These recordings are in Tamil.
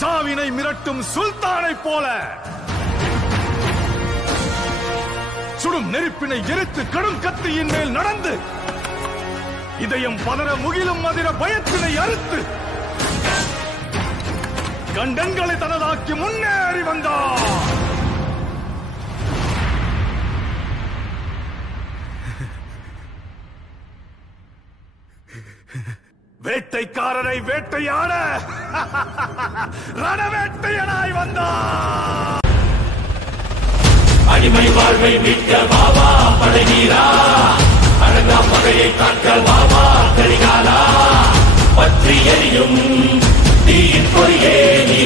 சாவினை மிரட்டும் சுல்தானை போல. சுடும் நெருப்பினை எரித்து கடும் கத்தியின் மேல் நடந்து. இதயம் பதற முகிலும் மதிர பயத்தினை அறுத்து. கண்டங்களை தனதாக்கி முன்னேறி வந்தார் வேட்டைக்காரனை வேட்டையாட ரணவேட்டையனாய் வந்தார் அடிமை வாழ்வை மீட்க பாபா படைவீரா அழகா பகையை காக்க பாபா கரிகாலா பற்றி எரியும் தீயின் பொறியே நீ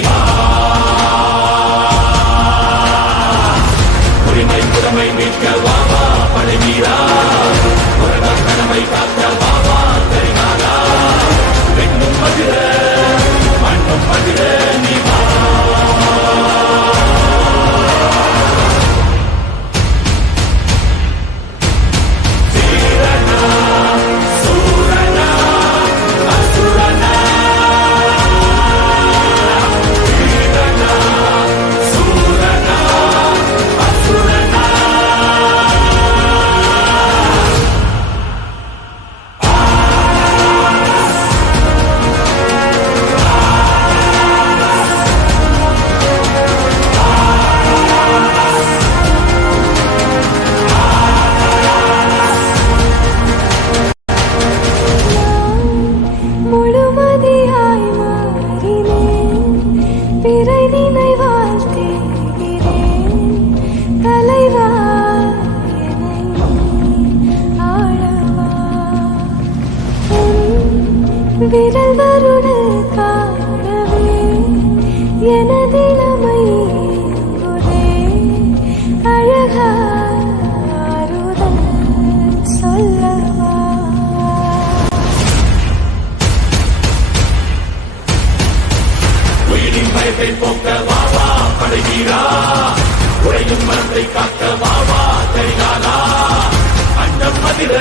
பிறை நினைவால் தேகிறேன் தலைவா விரல் வருட காணவே எனது போக்க வாவா படுகிறா உடையும் மனத்தை காக்க வாவா கரிகாலா அண்டம் மதிர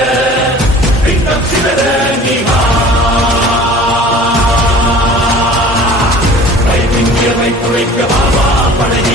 பிண்டம் சிதற நீவா கைவின் உயர்வை குறைக்க வாவா படுகிறா